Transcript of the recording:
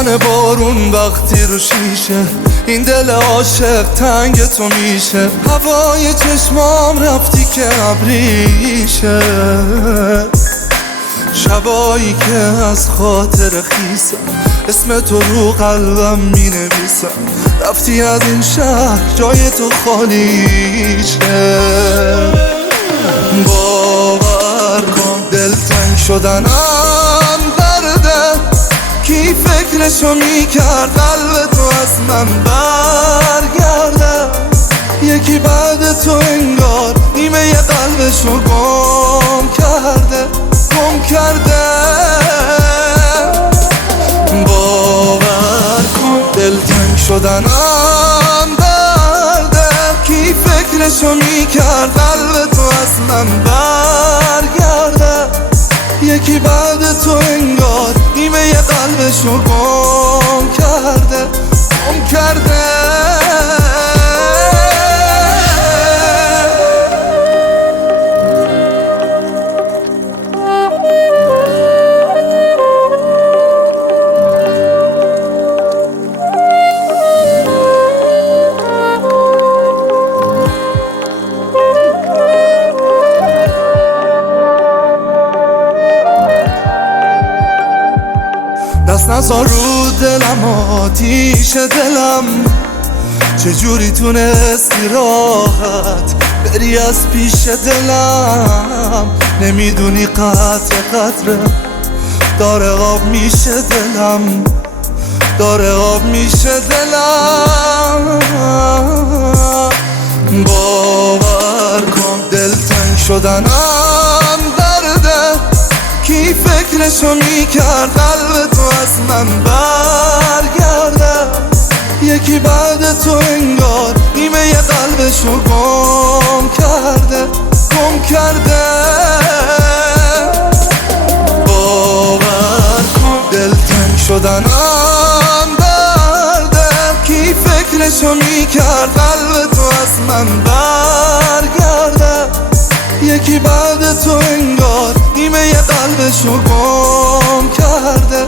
میزنه بارون وقتی رو شیشه، این دل عاشق تنگ تو میشه. هوای چشمام رفتی که ابریشه، شبایی که از خاطر خیسم اسم تو رو قلبم می نویسم. رفتی از این شهر جای تو خالیشه. باور کن دلتنگ شدنم درده، کی فکرشو میکرد قلب تو از من برگرده. یکی بعد تو انگار نیمه ی قلبشو گم کرده. باور کن دلتنگ شدنم درده، کی فکرشو میکرد قلب تو از من برگرده. یکی بعد تو انگار نیمه ی قلبشو گم کرده. دست نزار رو دلم آتیش دلم، چجوری تونستی راحت بری از پیش دلم. نمیدونی قطره قطره داره آب میشه دلم، داره آب میشه دلم. باور کن دلتنگ شدنم درده، کی فکرشو میکرد قلب تو از من برگرده. یکی بعد تو انگار نیمه ی قلبشو گم کرده. باور کن دلتنگ شدنم درده، کی فکرشو میکرد قلب تو از من برگرده. یکی بعد تو انگار نیمه ی قلبشو گم کرده.